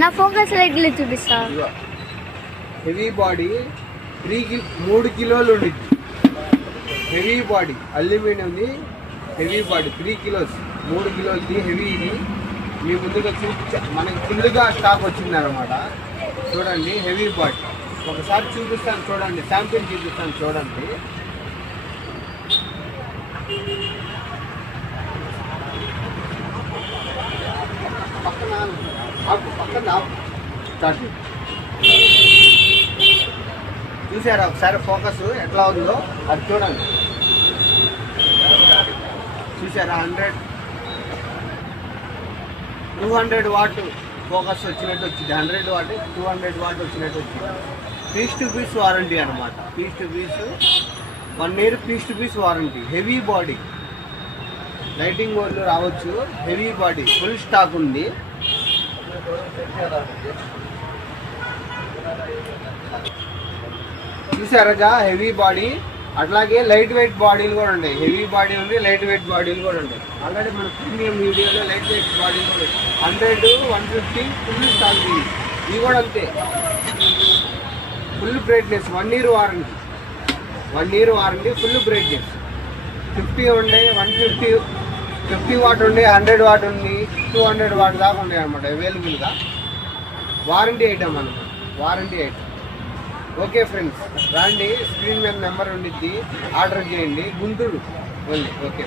నా ఫోకస్ లైట్లు చూపిస్తా. హెవీ బాడీ 3 కిలోలు ఉండిద్ది. హెవీ బాడీ అల్యూమినియంది హెవీ బాడీ 3 కిలోస్ 3 కిలోలది హెవీ. ఇది మీ ముందుగా మనకి ఫుల్గా స్టాక్ వచ్చింది అనమాట. చూడండి హెవీ బాడీ. ఒకసారి చూపిస్తాను చూడండి, శాంపిల్ చూపిస్తాను చూడండి. పక్కన చూసారా ఒకసారి ఫోకస్ ఎట్లా ఉందో అది చూడండి. చూసారా 200 వాట్ ఫోకస్ వచ్చినట్టు వచ్చింది. 100 వాట్ 200 వాట్ వచ్చినట్టు వచ్చింది. పీస్ టు పీస్ వారంటీ అనమాట. Piece to piece 1 year piece to piece warranty. Heavy body lighting మోడ్లు రావచ్చు. హెవీ బాడీ ఫుల్ స్టాక్ ఉంది. చూసారా హెవీ బాడీ. అట్లాగే లైట్ వెయిట్ బాడీలు కూడా ఉంటాయి. హెవీ బాడీ ఉంది, లైట్ వెయిట్ బాడీలు కూడా ఉంటాయి. ఆల్రెడీ మన ప్రీమియం వీడియోలో లైట్ వెయిట్ బాడీలు కూడా 100, 150 ఫుల్ స్టాక్. ఇవి కూడా అంతే. Full brightness 1 year warranty. 1 year warranty full brightness. 50 ఉండే 150 వాట్ ఉండే 100 వాట్ ఉంది 200 వాట్ దాకా ఉన్నాయి అనమాట అవైలబుల్గా. వారంటీ ఐటమ్ అనమాట. Warranty item. ఓకే ఫ్రెండ్స్, రండి. స్క్రీన్ మీద నెంబర్ ఉండిద్ది, ఆర్డర్ చేయండి. గుంటూరు ఓన్లీ. ఓకే.